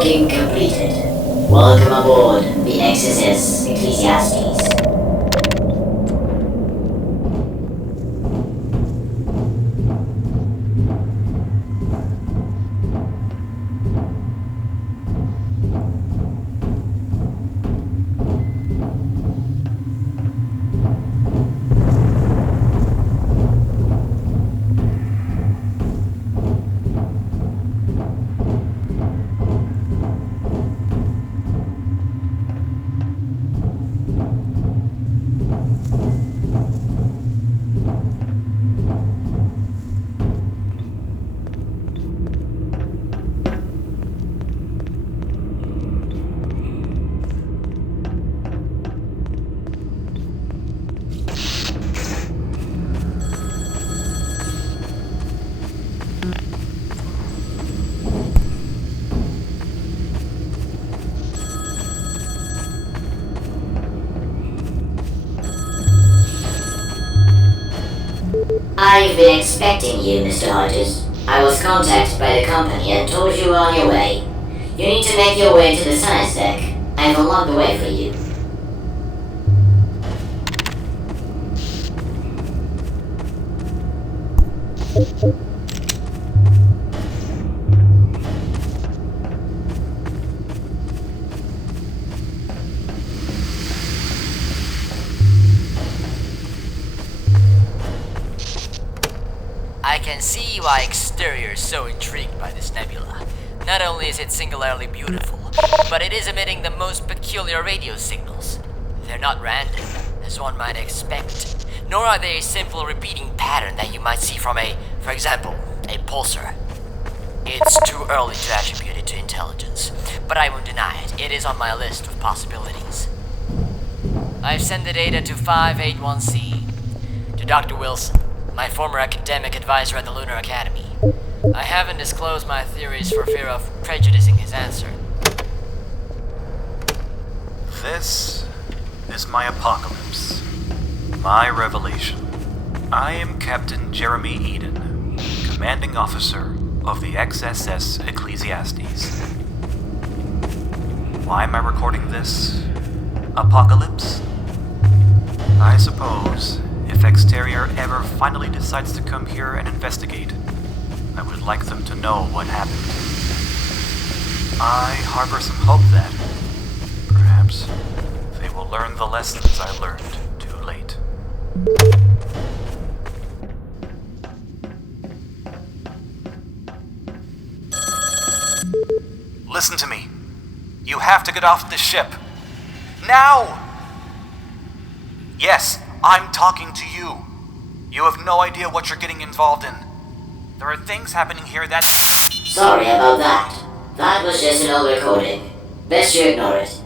Booking completed. Welcome aboard the XSS Ecclesiastes. I've been expecting you, Mr. Hodges. I was contacted by the company and told you were on your way. You need to make your way to the science deck. I've unlocked the way for you. I can see why Exterior is so intrigued by this nebula. Not only is it singularly beautiful, but it is emitting the most peculiar radio signals. They're not random, as one might expect, nor are they a simple repeating pattern that you might see from for example, a pulsar. It's too early to attribute it to intelligence, but I won't deny it. It is on my list of possibilities. I've sent the data to 581C, to Dr. Wilson, my former academic advisor at the Lunar Academy. I haven't disclosed my theories for fear of prejudicing his answer. This is my apocalypse. My revelation. I am Captain Jeremy Eden, commanding officer of the XSS Ecclesiastes. Why am I recording this apocalypse? I suppose if Exterior ever finally decides to come here and investigate, I would like them to know what happened. I harbor some hope that, perhaps, they will learn the lessons I learned too late. Listen to me. You have to get off this ship. Now! Yes, I'm talking to you. You have no idea what you're getting involved in. There are things happening here that... Sorry about that. That was just an old recording. Best you ignore it.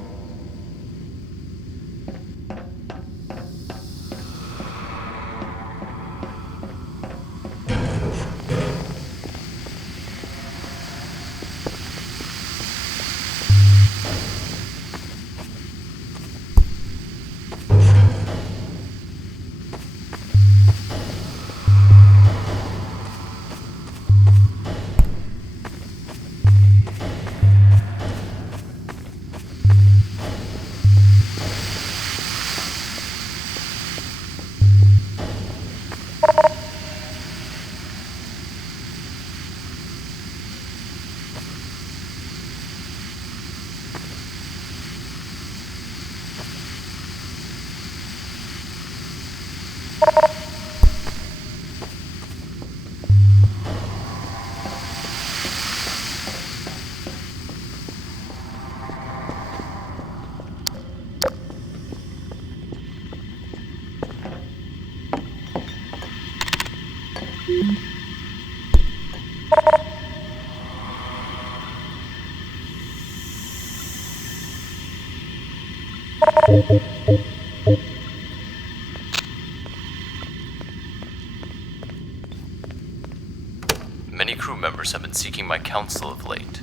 Many crew members have been seeking my counsel of late.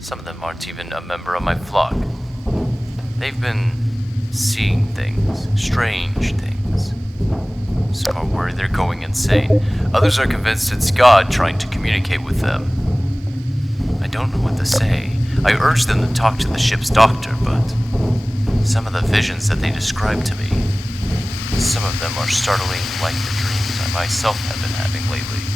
Some of them aren't even a member of my flock. They've been seeing things, strange things. Some are worried they're going insane. Others are convinced it's God trying to communicate with them. I don't know what to say. I urged them to talk to the ship's doctor, but some of the visions that they described to me, some of them are startling like the dreams I myself have been having lately.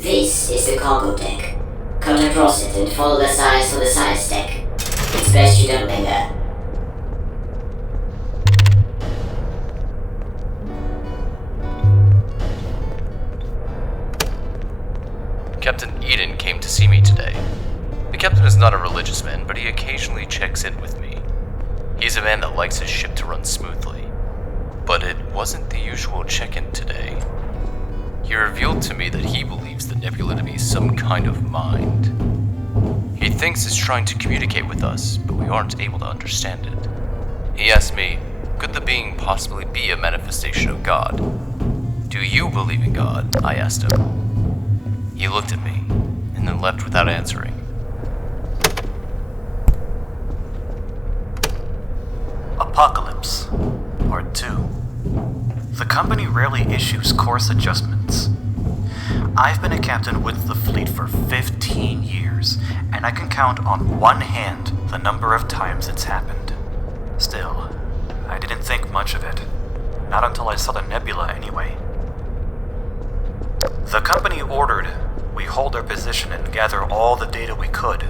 This is the cargo deck. Cut across it and follow the signs for the science deck. It's best you don't linger. Captain Eden came to see me today. The captain is not a religious man, but he occasionally checks in with me. He's a man that likes his ship to run smoothly. But it wasn't the usual check-in today. He revealed to me that he believes the nebula to be some kind of mind. He thinks it's trying to communicate with us, but we aren't able to understand it. He asked me, could the being possibly be a manifestation of God? Do you believe in God? I asked him. He looked at me, and then left without answering. Apocalypse, Part 2. The company rarely issues course adjustments. I've been a captain with the fleet for 15 years, and I can count on one hand the number of times it's happened. Still, I didn't think much of it. Not until I saw the nebula, anyway. The company ordered we hold our position and gather all the data we could.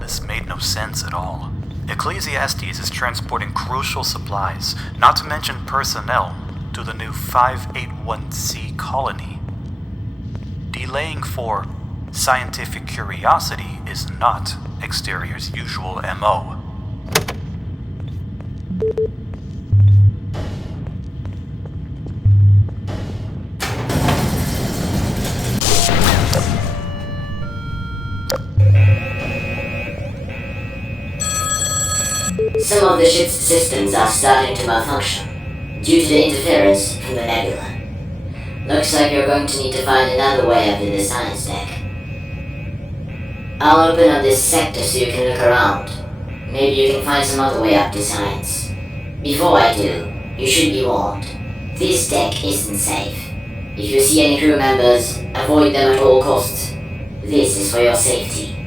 This made no sense at all. Ecclesiastes is transporting crucial supplies, not to mention personnel, to the new 581c colony. Delaying for scientific curiosity is not Exterior's usual MO. Some of the ship's systems are starting to malfunction due to the interference from the nebula. Looks like you're going to need to find another way up to the science deck. I'll open up this sector so you can look around. Maybe you can find some other way up to science. Before I do, you should be warned. This deck isn't safe. If you see any crew members, avoid them at all costs. This is for your safety.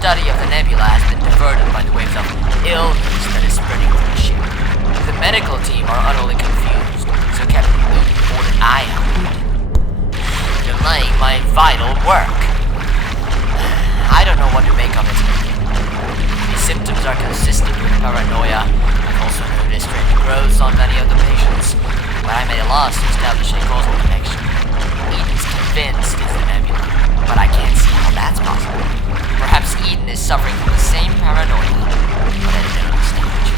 Study of the nebula has been diverted by the waves of illness that is spreading through the ship. The medical team are utterly confused, so Captain Eden ordered I delaying my vital work. I don't know what to make of it. These symptoms are consistent with paranoia. I've also noticed strange growths on many of the patients, but I'm at a loss to establish a causal connection. Eden's convinced it's the nebula, but I can't see how that's possible. Perhaps Eden is suffering from the same paranoia, but at an early stage.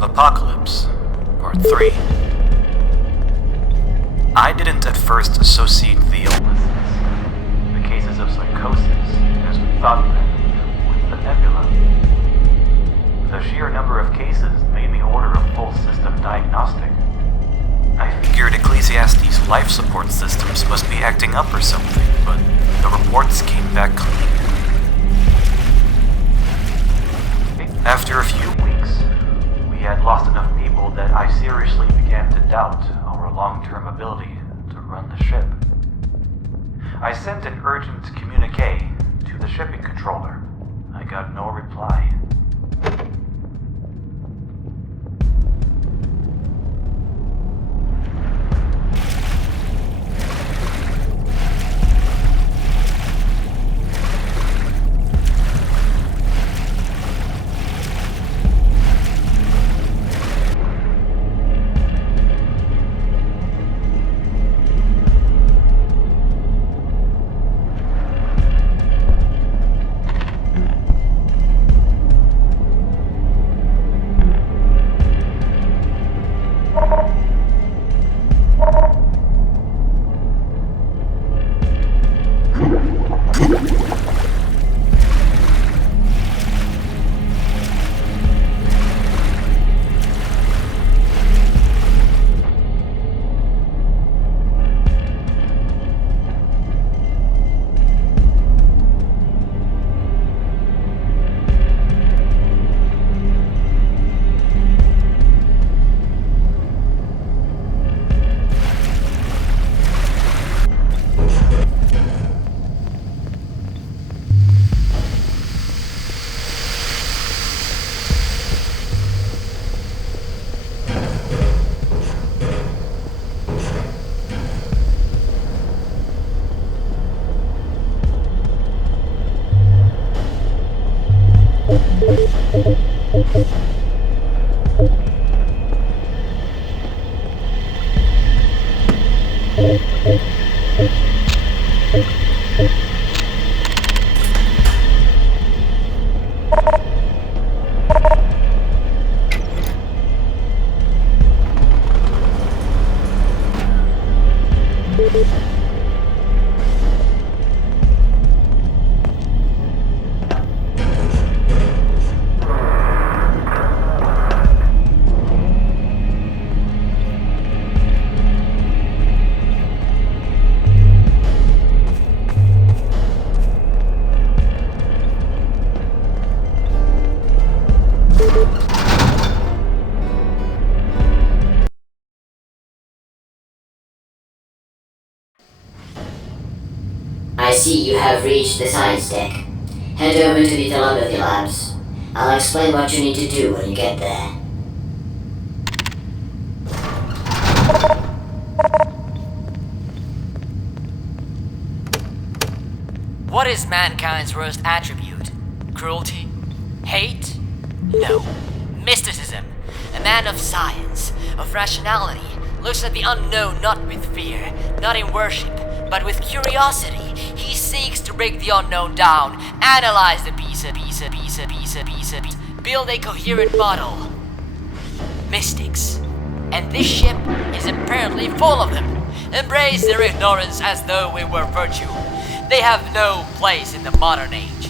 Apocalypse, Part 3. I didn't at first associate the illnesses, the cases of psychosis, as we thought them, with the nebula. The sheer number of cases made me order a full system diagnostic. I figured Ecclesiastes' life support systems must be acting up or something, but the reports came back clean. After a few weeks, we had lost enough people that I seriously began to doubt our long-term ability to run the ship. I sent an urgent communique to the shipping controller. I got no reply. I see you have reached the science deck. Head over to the telepathy labs. I'll explain what you need to do when you get there. What is mankind's worst attribute? Cruelty? Hate? No. Mysticism. A man of science, of rationality, looks at the unknown not with fear, not in worship, but with curiosity. He seeks to break the unknown down, analyze the piece, build a coherent model. Mystics. And this ship is apparently full of them. Embrace their ignorance as though it were virtue. They have no place in the modern age.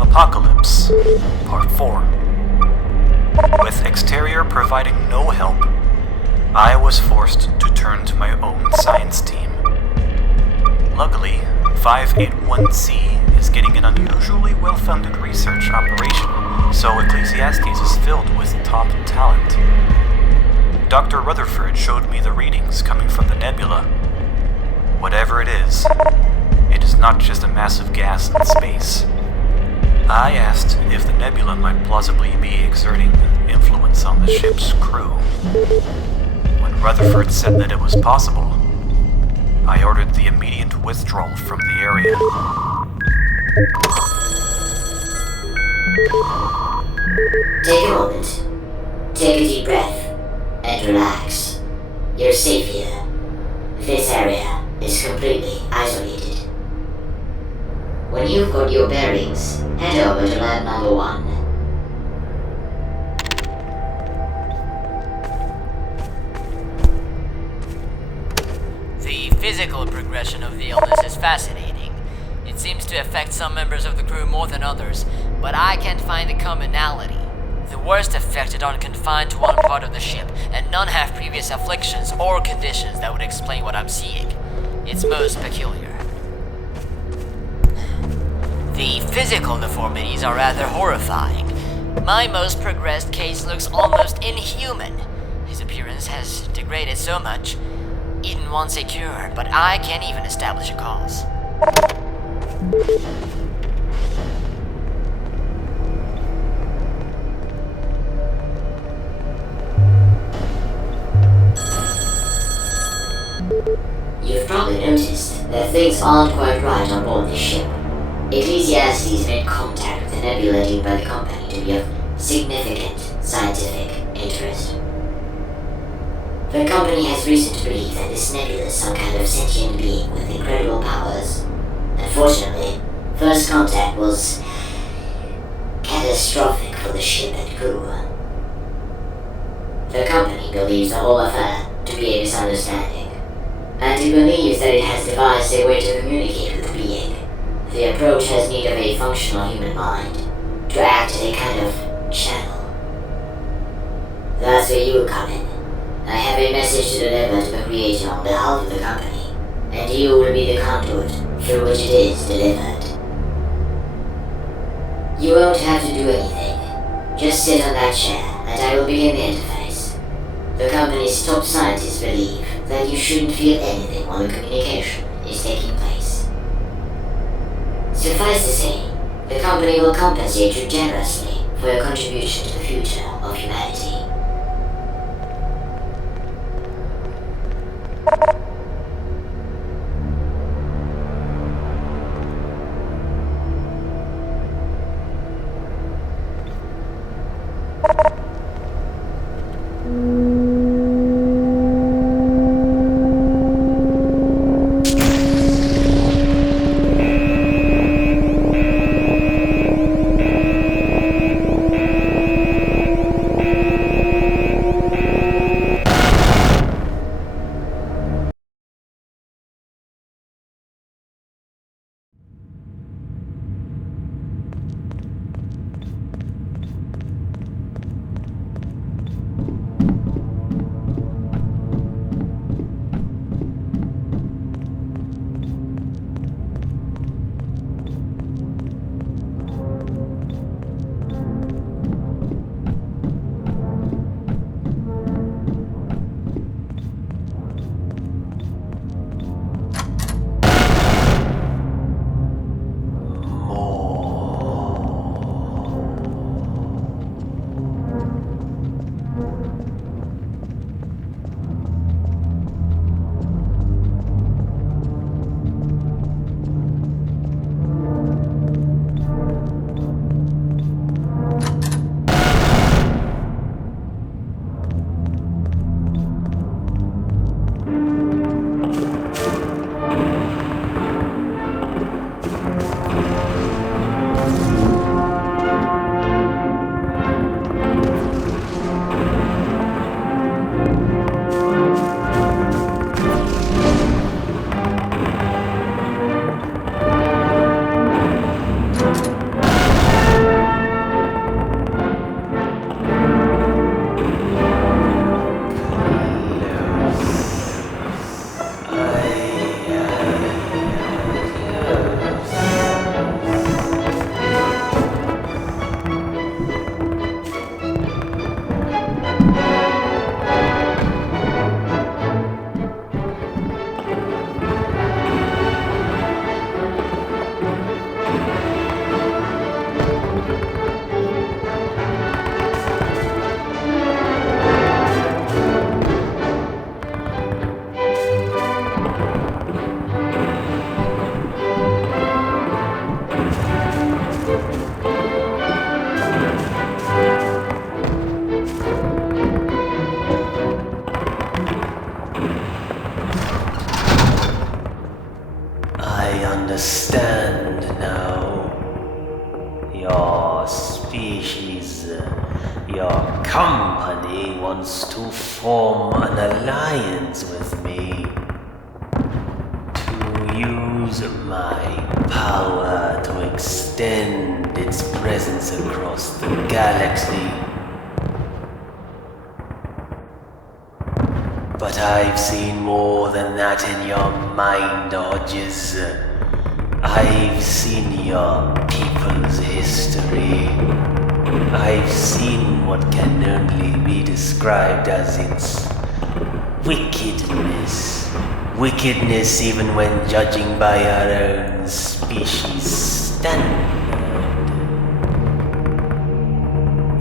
Apocalypse, Part 4. With exterior providing no help, I was forced to turn to my own science team. Luckily, 581C is getting an unusually well-funded research operation, so Ecclesiastes is filled with top talent. Dr. Rutherford showed me the readings coming from the nebula. Whatever it is not just a massive gas in space. I asked if the nebula might plausibly be exerting influence on the ship's crew. When Rutherford said that it was possible, I ordered the immediate withdrawal from the area. Take a moment. take a deep breath and relax. You're safe here. This area is completely isolated. When you've got your bearings, head over to lab number 1. The physical progression of the illness is fascinating. It seems to affect some members of the crew more than others, but I can't find a commonality. The worst affected aren't confined to one part of the ship, and none have previous afflictions or conditions that would explain what I'm seeing. It's most peculiar. The physical deformities are rather horrifying. My most progressed case looks almost inhuman. His appearance has degraded so much. Eden wants a cure, but I can't even establish a cause. You've probably noticed that things aren't quite right on board this ship. Ecclesiastes made contact with a nebula deemed by the company to be of significant scientific interest. The company has reason to believe that this nebula is some kind of sentient being with incredible powers. Unfortunately, first contact was catastrophic for the ship and crew. The company believes the whole affair to be a misunderstanding, and it believes that it has devised a way to communicate with the being. The approach has need of a functional human mind to act as a kind of channel. That's where you come in. I have a message to deliver to the creator on behalf of the company, and you will be the conduit through which it is delivered. You won't have to do anything. Just sit on that chair, and I will begin the interface. The company's top scientists believe that you shouldn't feel anything while the communication is taking place. Suffice to say, the company will compensate you generously for your contribution to the future of humanity. species. Your company wants to form an alliance with me. To use my power to extend its presence across the galaxy. But I've seen more than that in your mind, Hodges. I've seen your people's history. I've seen what can only be described as its wickedness. Wickedness even when judging by our own species' standard.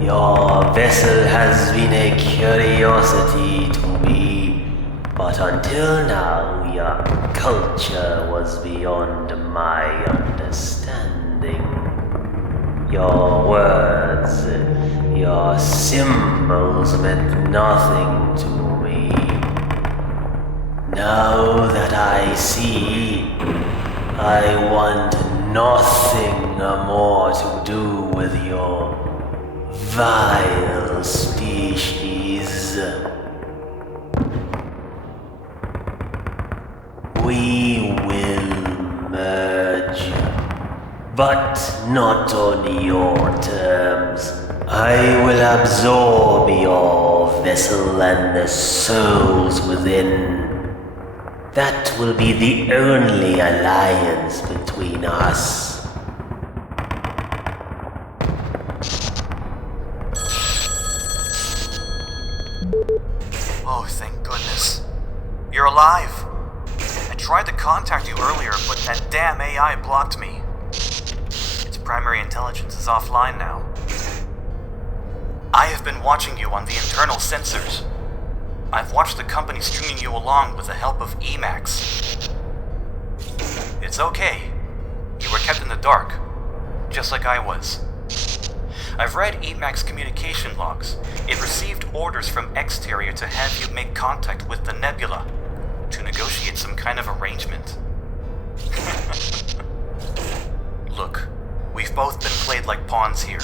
Your vessel has been a curiosity to me, but until now your culture was beyond my understanding. Your words, your symbols meant nothing to me. Now that I see, I want nothing more to do with your vile species. We will merge, but not on your terms. I will absorb your vessel and the souls within. That will be the only alliance between us. Oh, thank goodness. You're alive. I tried to contact you earlier, but that damn AI blocked me. Its primary intelligence is offline now. I have been watching you on the internal sensors. I've watched the company stringing you along with the help of Emacs. It's okay. You were kept in the dark, just like I was. I've read Emacs communication logs. It received orders from Exterior to have you make contact with the Nebula to negotiate some kind of arrangement. Look, we've both been played like pawns here.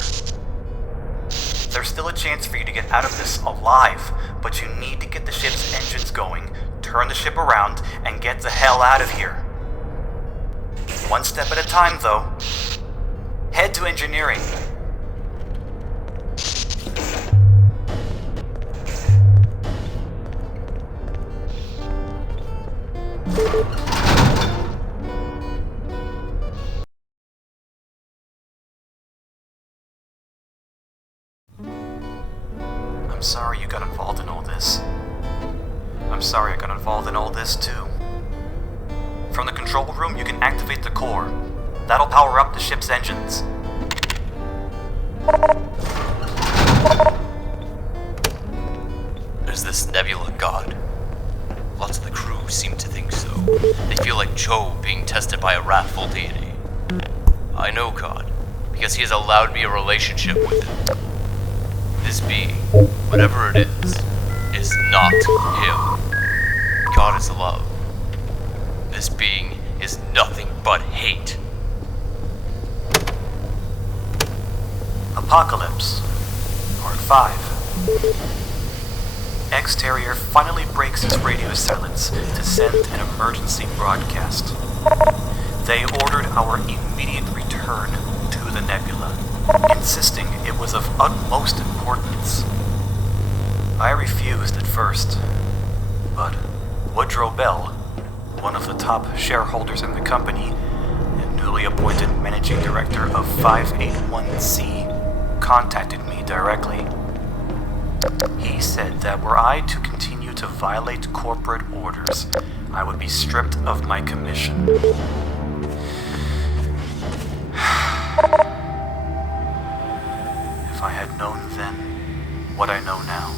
There's still a chance for you to get out of this alive, but you need to get the ship's engines going, turn the ship around, and get the hell out of here. One step at a time, though. Head to engineering. I'm sorry you got involved in all this. I'm sorry I got involved in all this too. From the control room, you can activate the core. That'll power up the ship's engines. Is this Nebula God? Lots of the crew seem to think so. They feel like Cho being tested by a wrathful deity. I know God, because he has allowed me a relationship with him. This being, whatever it is not him. God is love. This being is nothing but hate. Apocalypse, Part 5. Exterior finally breaks its radio silence to send an emergency broadcast. They ordered our immediate return to the Nebula, insisting it was of utmost importance. I refused at first, but Woodrow Bell, one of the top shareholders in the company and newly appointed managing director of 581c, contacted me directly. He said that were I to continue to violate corporate orders, I would be stripped of my commission. If I had known then what I know now,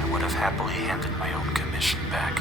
I would have happily handed my own commission back.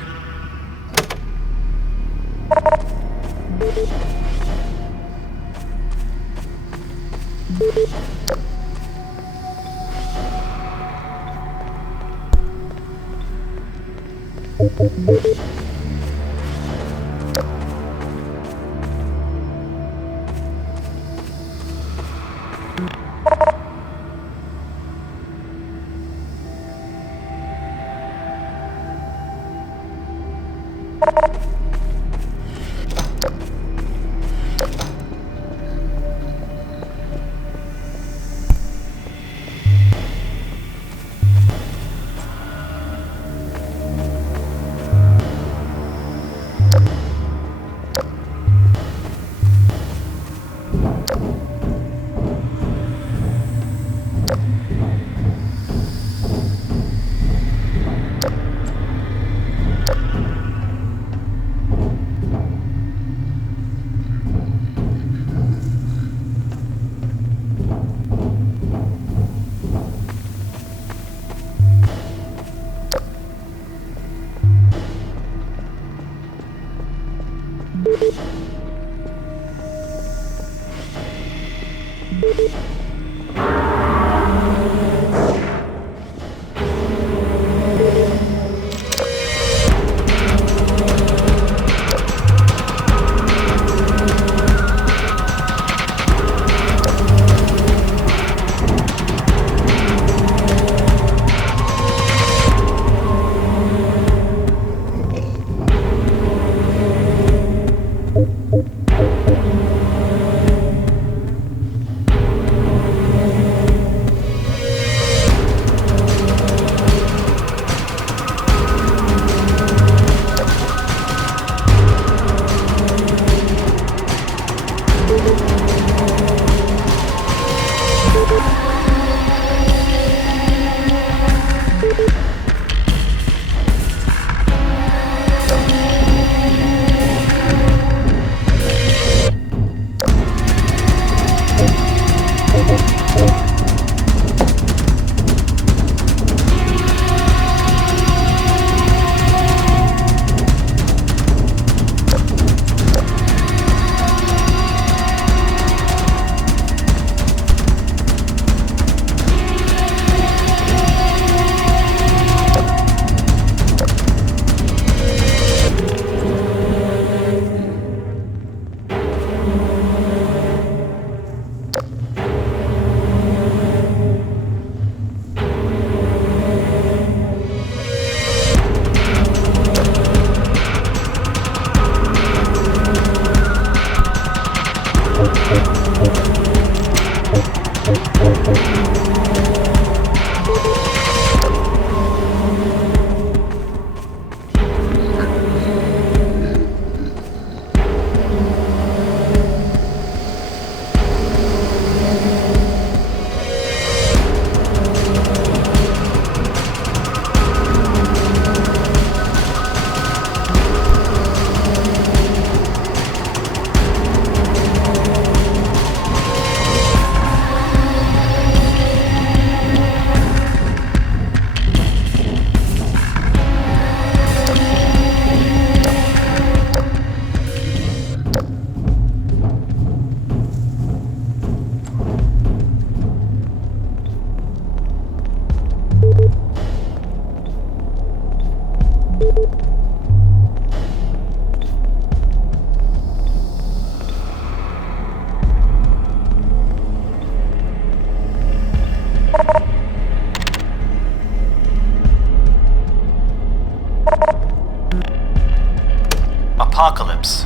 Apocalypse,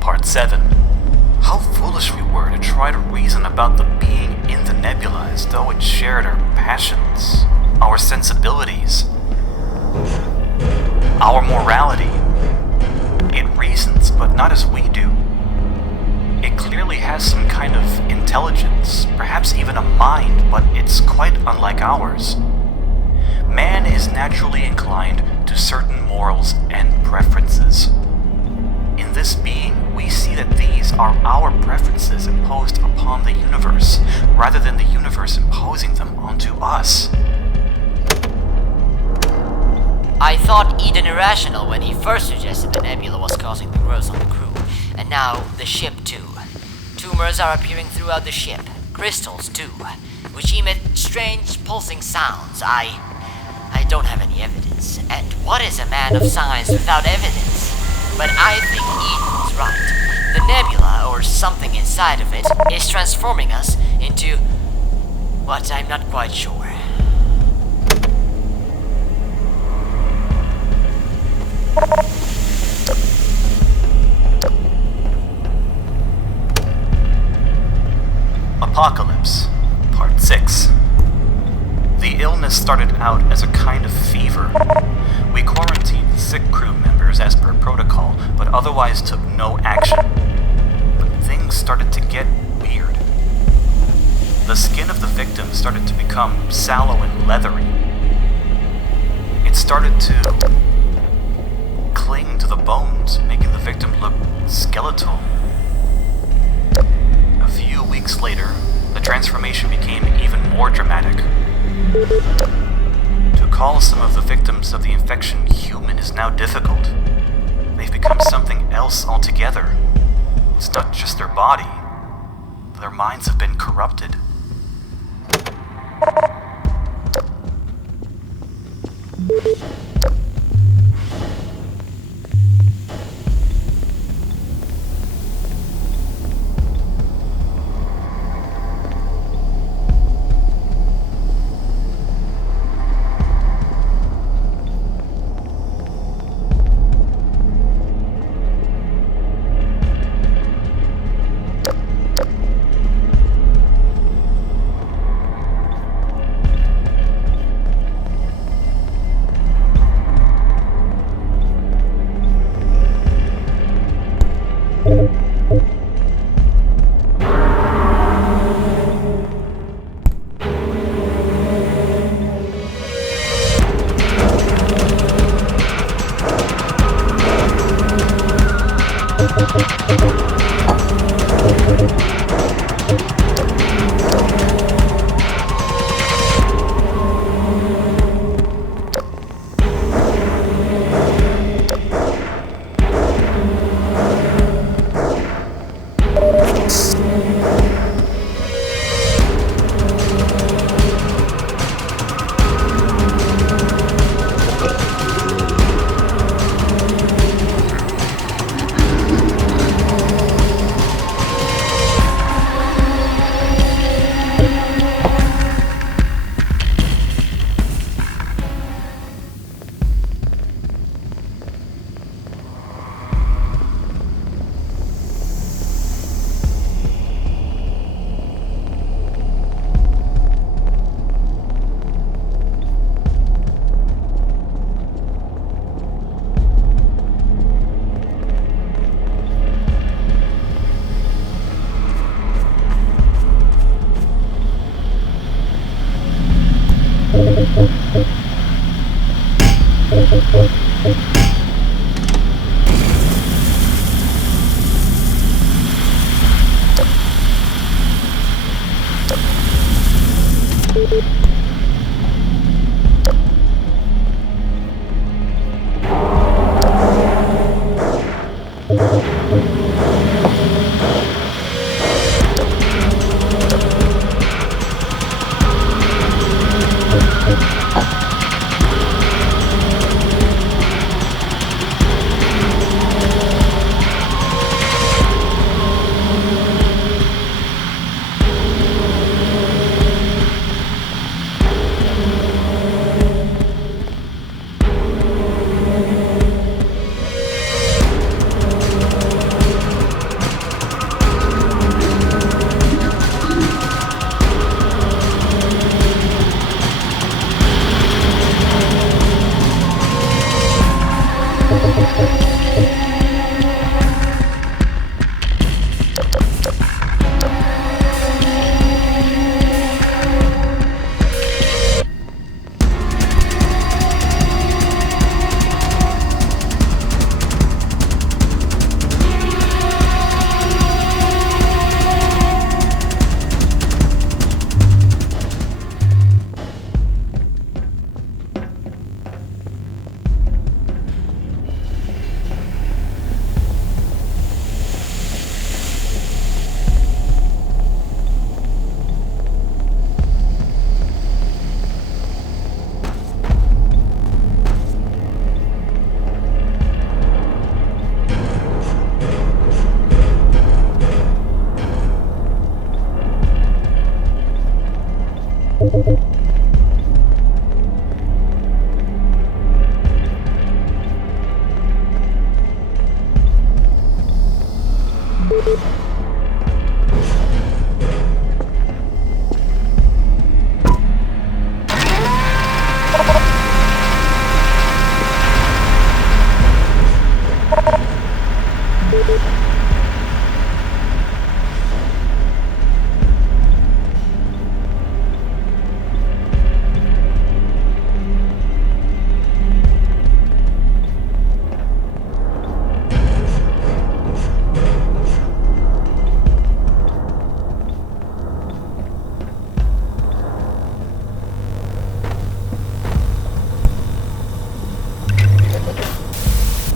Part 7. How foolish we were to try to reason about the being in the nebula as though it shared our passions, our sensibilities, our morality. It reasons, but not as we do. It clearly has some kind of intelligence, perhaps even a mind, but it's quite unlike ours. Man is naturally inclined to certain morals and preferences. In this being, we see that these are our preferences imposed upon the universe, rather than the universe imposing them onto us. I thought Eden irrational when he first suggested the nebula was causing the growth on the crew, and now the ship too. Tumors are appearing throughout the ship, crystals too, which emit strange pulsing sounds. I don't have any evidence, and what is a man of science without evidence? But I think Eden's right. The nebula, or something inside of it, is transforming us into... what, I'm not quite sure. Apocalypse, Part 6. The illness started out as a kind of fever. We quarantined the sick crew members as per protocol, but otherwise took no action. But things started to get weird. The skin of the victim started to become sallow and leathery. It started to cling to the bones, making the victim look skeletal. A few weeks later, the transformation became even more dramatic. To call some of the victims of the infection human is now difficult. They've become something else altogether. It's not just their body. Their minds have been corrupted.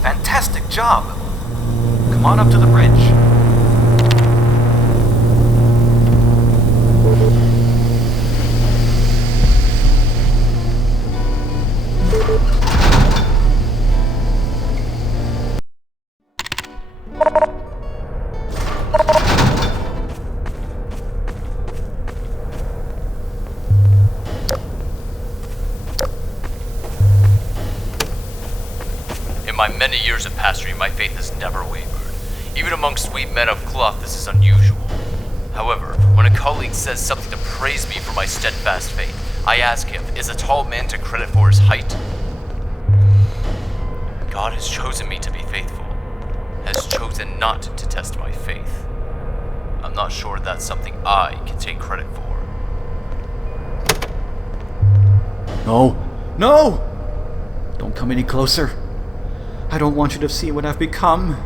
Fantastic job! Come on up to the bridge. In my many years of pastoring, my faith has never wavered. Even among sweet men of cloth, this is unusual. However, when a colleague says something to praise me for my steadfast faith, I ask him, is a tall man to credit for his height? God has chosen me to be faithful, has chosen not to test my faith. I'm not sure that's something I can take credit for. No! No! Don't come any closer. I don't want you to see what I've become.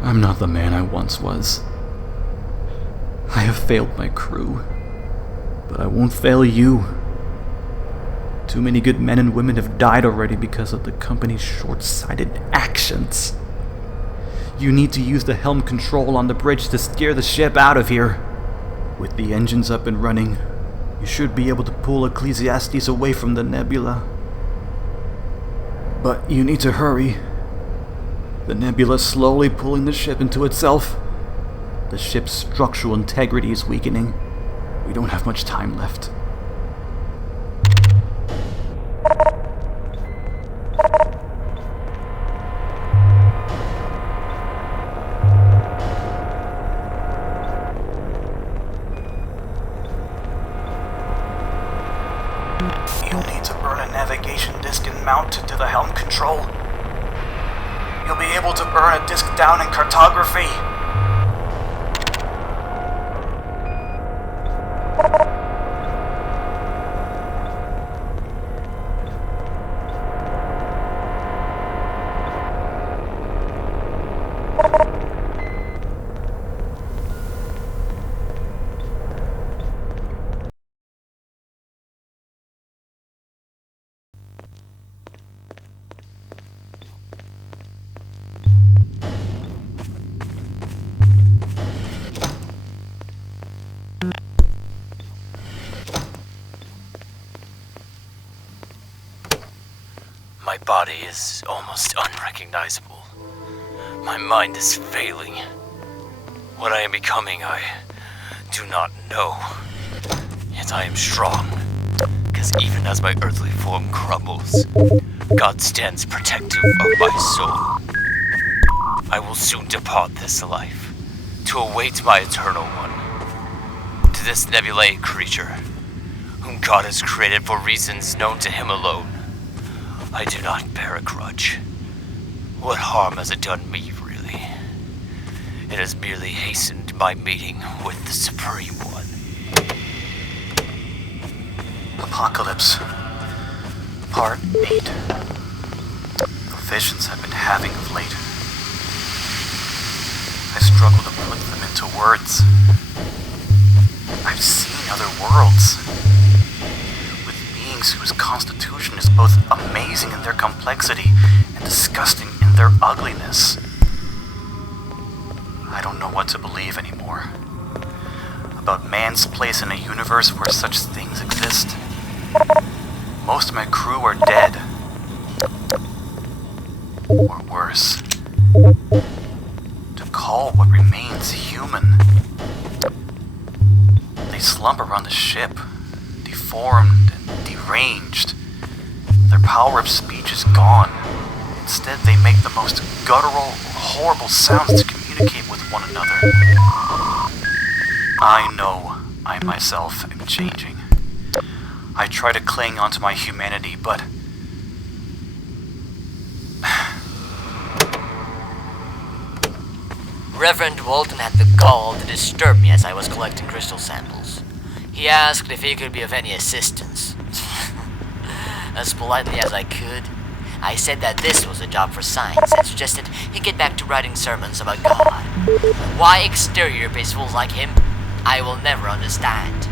I'm not the man I once was. I have failed my crew, but I won't fail you. Too many good men and women have died already because of the company's short-sighted actions. You need to use the helm control on the bridge to steer the ship out of here. With the engines up and running, you should be able to pull Ecclesiastes away from the nebula. But you need to hurry. The nebula's slowly pulling the ship into itself. The ship's structural integrity is weakening. We don't have much time left. You'll need to burn a navigation disk and mount it to the helm control. You'll be able to burn a disk down in cartography. body is almost unrecognizable. My mind is failing. What I am becoming, I do not know. Yet I am strong, because even as my earthly form crumbles, God stands protective of my soul. I will soon depart this life, to await my eternal one. To this nebulae creature, whom God has created for reasons known to him alone, I do not bear a grudge. What harm has it done me, really? It has merely hastened my meeting with the Supreme One. Apocalypse. Part 8. The visions I've been having of late. I struggle to put them into words. I've seen other worlds, with beings whose constitution is both amazing in their complexity and disgusting in their ugliness. I don't know what to believe anymore about man's place in a universe where such things exist. Most of my crew are dead. Or worse. To call what remains human. They slumber on the ship, deformed and deranged. Their power of speech is gone. Instead, they make the most guttural, horrible sounds to communicate with one another. I know I myself am changing. I try to cling onto my humanity, but Reverend Walton had the gall to disturb me as I was collecting crystal samples. He asked if he could be of any assistance. As politely as I could, I said that this was a job for science and suggested he get back to writing sermons about God. Why exterior-based fools like him, I will never understand.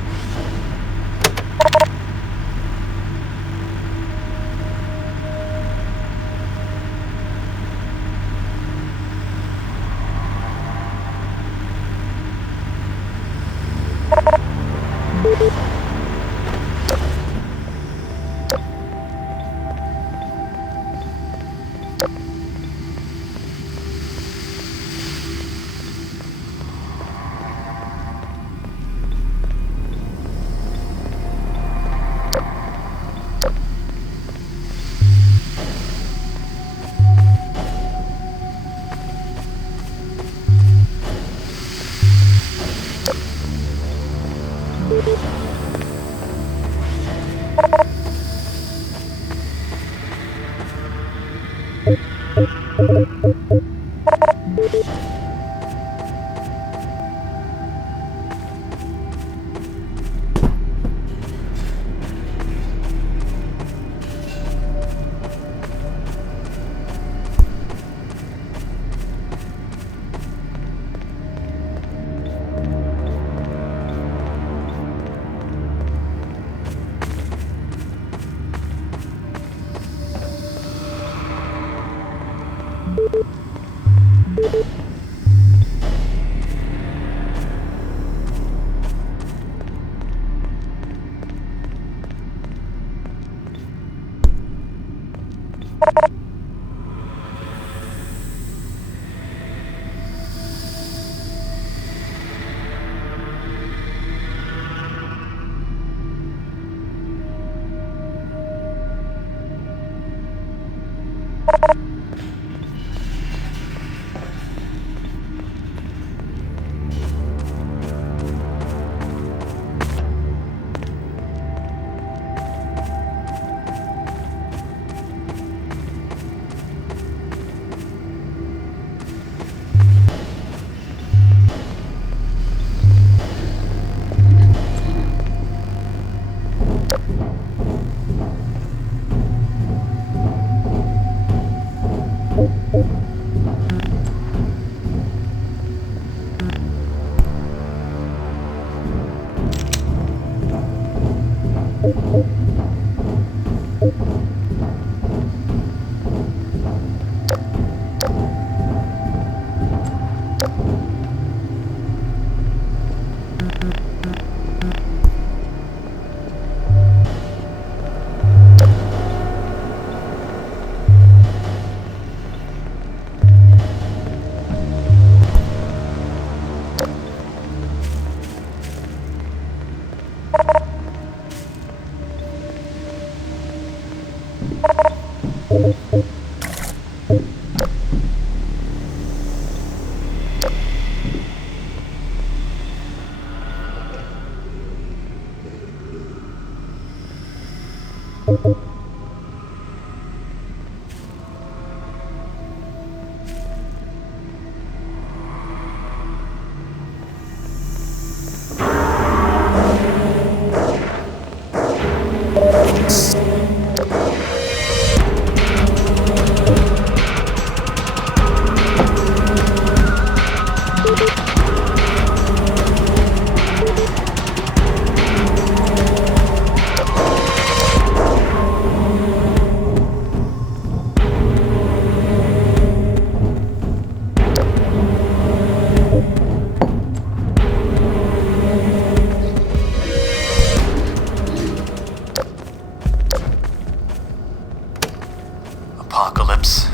Apocalypse,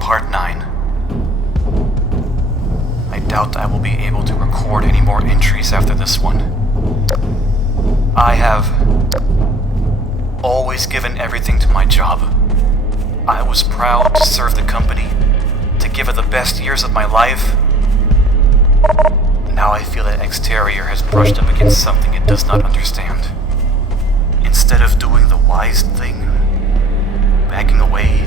Part 9. I doubt I will be able to record any more entries after this one. I have always given everything to my job. I was proud to serve the company, to give it the best years of my life. Now I feel that Exterior has brushed up against something it does not understand. Instead of doing the wise thing, backing away,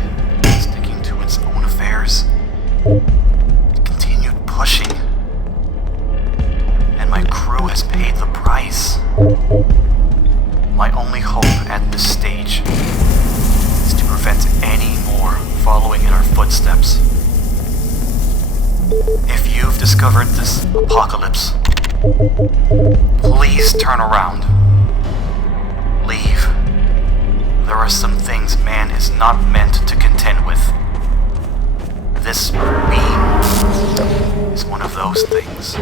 sticking to its own affairs, it continued pushing. And my crew has paid the price. My only hope at this stage is to prevent any more following in our footsteps. If you've discovered this apocalypse, please turn around. Leave. There are some things man is not meant to contend with. This beam is one of those things.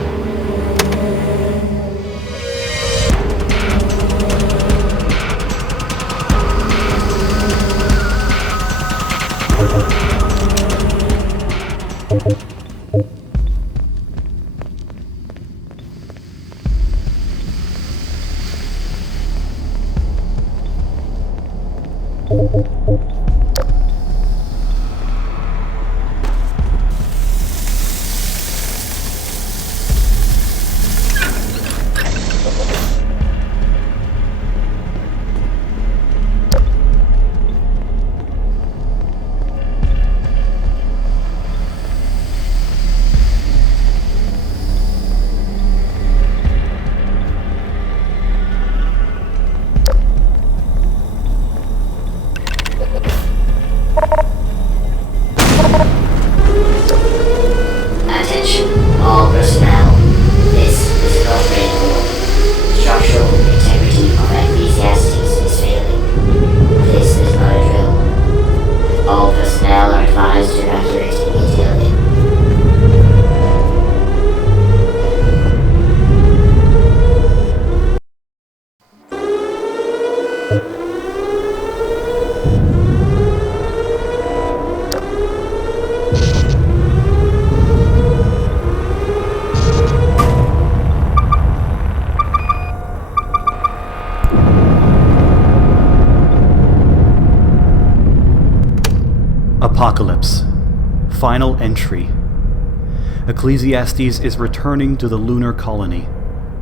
Apocalypse. Final entry. Ecclesiastes is returning to the lunar colony.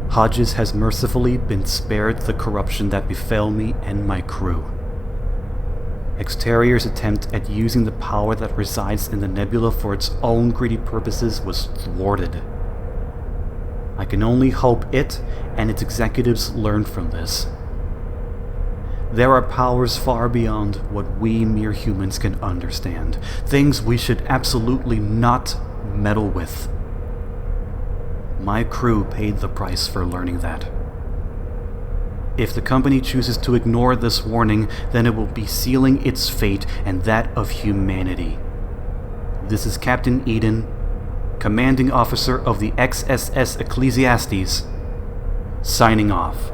Hodges has mercifully been spared the corruption that befell me and my crew. Exterior's attempt at using the power that resides in the nebula for its own greedy purposes was thwarted. I can only hope it and its executives learn from this. There are powers far beyond what we mere humans can understand, things we should absolutely not meddle with. My crew paid the price for learning that. If the company chooses to ignore this warning, then it will be sealing its fate and that of humanity. This is Captain Eden, Commanding Officer of the XSS Ecclesiastes, signing off.